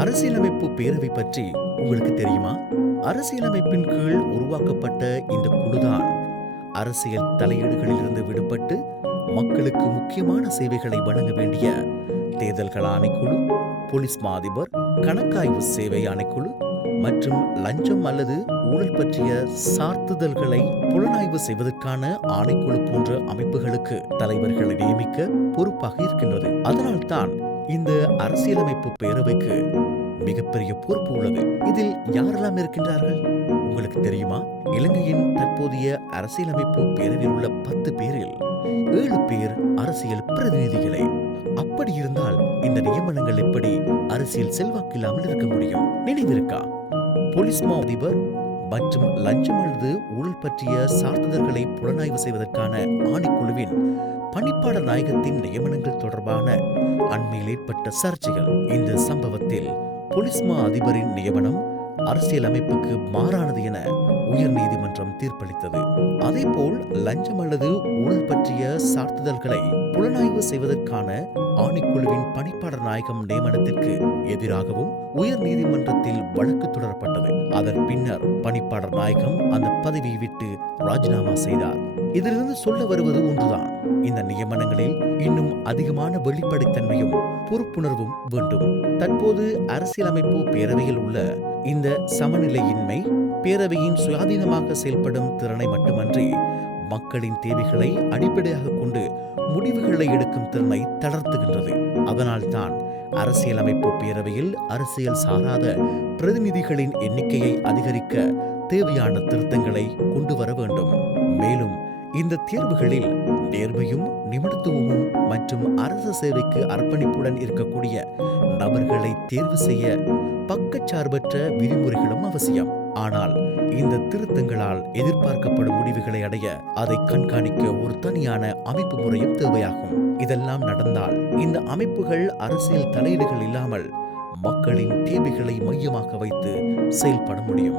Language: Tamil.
அரசியலமைப்பு பேரவை பற்றி உங்களுக்கு தெரியுமா? அரசியலமைப்பின் கீழ் உருவாக்கப்பட்ட இந்த குழுதான் அரசியல் தலையீடுகளிலிருந்து விடுபட்டு மக்களுக்கு முக்கியமான சேவைகளை வழங்க வேண்டிய தேர்தல்கள் ஆணைக்குழு, போலீஸ் மா அதிபர், கணக்காய்வு சேவை ஆணைக்குழு மற்றும் லஞ்சம் அல்லது ஊழல் பற்றிய சார்த்துதல்களை புலனாய்வு செய்வதற்கான ஆணைக்குழு போன்ற அமைப்புகளுக்கு தலைவர்களை நியமிக்க பொறுப்பாக இருக்கின்றது. அதனால்தான் இந்த அரசியலமைப்பு பேரவைக்கு மிகப்பெரிய பொறுப்பு உள்ளது. இதில் யாரெல்லாம் இருக்கின்றார்கள் உங்களுக்கு தெரியுமா? இலங்கையின் தற்போதைய அரசியலமைப்பு பேரவையில் உள்ள 10 பேரில் 7 பேர் அரசியல் பிரதிநிதிகளே. அப்படி இருந்தால் இந்த நியமனங்கள் எப்படி அரசியல் செல்வாக்கில்லாமல் இருக்க முடியும்? நினைவிருக்கா? போலீஸ் மா அதிபர் மற்றும் லஞ்சம் அல்லது ஊழல் பற்றிய சார்த்துதல்களை புலனாய்வு செய்வதற்கான ஆணைக்குழுவின் பணிப்பாளர் நாயகத்தின் நியமனங்கள் தொடர்பான அண்மையில் ஏற்பட்ட சர்ச்சைகள். இந்த சம்பவத்தில் போலீஸ் மா அதிபரின் நியமனம் அரசியலமைப்புக்கு மாறானது என உயர் நீதிமன்றம் தீர்ப்பளித்தது. அதேபோல் லஞ்சம் அல்லது ஊழல் பற்றிய சார்த்துதல்களை புலனாய்வு செய்வதற்கான ஆணைக்குழுவின் பணிப்பாளர் நாயகம் நியமனத்திற்கு எதிராகவும் உயர் நீதிமன்றத்தில் வழக்கு தொடரப்பட்டது. அதன் பின்னர் பணிப்பாளர் நாயகம் அந்த பதவியை விட்டு ராஜினாமா செய்தார். இதிலிருந்து சொல்ல வருவது ஒன்றுதான், இந்த நியமனங்களில் இன்னும் அதிகமான வெளிப்படைத்தன்மையும் பொறுப்புணர்வும் வேண்டும். தற்போது அரசியலமைப்பு பேரவையில் உள்ள இந்த சமநிலையின்மை பேரவையின் சுயாதீனமாக செயல்படும் திறனை மட்டுமன்றி மக்களின் தேவைகளை அடிப்படையாக கொண்டு முடிவுகளை எடுக்கும் திறனை தளர்த்துகின்றது. அதனால்தான் அரசியலமைப்பு பேரவையில் அரசியல் சாராத பிரதிநிதிகளின் எண்ணிக்கையை அதிகரிக்க தேவையான திருத்தங்களை கொண்டு வர வேண்டும். மேலும் இந்த தேர்வுகளில் நேர்மையும் நிபுணத்துவமும் மற்றும் அரசு சேவைக்கு அர்ப்பணிப்புடன் இருக்கக்கூடிய நபர்களை தேர்வு செய்ய பக்கச்சார்பற்ற விதிமுறைகளும் அவசியம். ஆனால் இந்த திருத்தங்களால் எதிர்பார்க்கப்படும் முடிவுகளை அடைய அதை கண்காணிக்க ஒரு தனியான அமைப்பு முறையும் தேவையாகும். இதெல்லாம் நடந்தால் இந்த அமைப்புகள் அரசியல் தலையீடுகள் இல்லாமல் மக்களின் தேவைகளை மையமாக வைத்து செயல்பட முடியும்.